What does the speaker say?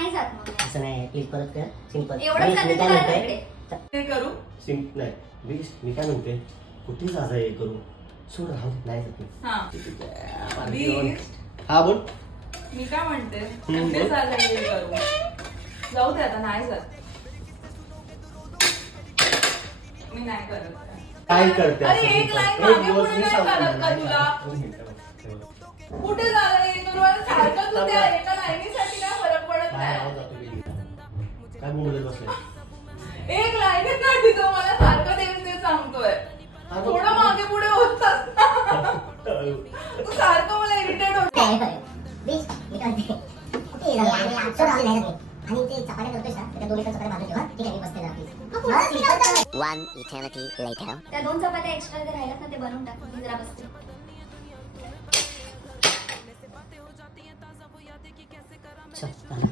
नाही जात मग. असं नाही, प्लीज परत कर. सिंपल. एवढंच मी काय म्हणते ते करू नाही मी काय म्हणते कुठे जायचं हे करू सोड राहू दे, नाही जात मी. हा Beast. हा बोल. मी काय म्हणते बोल. कुठे झालं हे करू जाऊ दे आता नाही जात मी नाही करत काय करते अरे असं? एक लाईन एक मागे दिवस पुढे मी नाही सांगतो. करत का तुला दोन मिनिटं. कुठे झालं हे करू आता सारखं तू त्या एका लाईनीसाठी काय फरक पडत काय नाही आवाज जातो गेली? काय बोलत बसले? एक लाईनीत नाही तो मला सारखं ते सांगतोय थोडं मागे पुढे होतात तू सारखं मला इरिटेट होत काय आहे? Beast, मी काय म्हणते कुठे जायचं? सोड राहू दे, नाही जात मी. आणि ते चपात्या करतोयस ना त्या 2 एकर चपात्या बाजूला ठेवा. ठीक आहे मी बसते जरा please. One eternity later. त्या 2 चपात्या एक्स्ट्रा जर राहिल्यात ना ते बनवून टाक. मी जरा बसते. चल, झालं.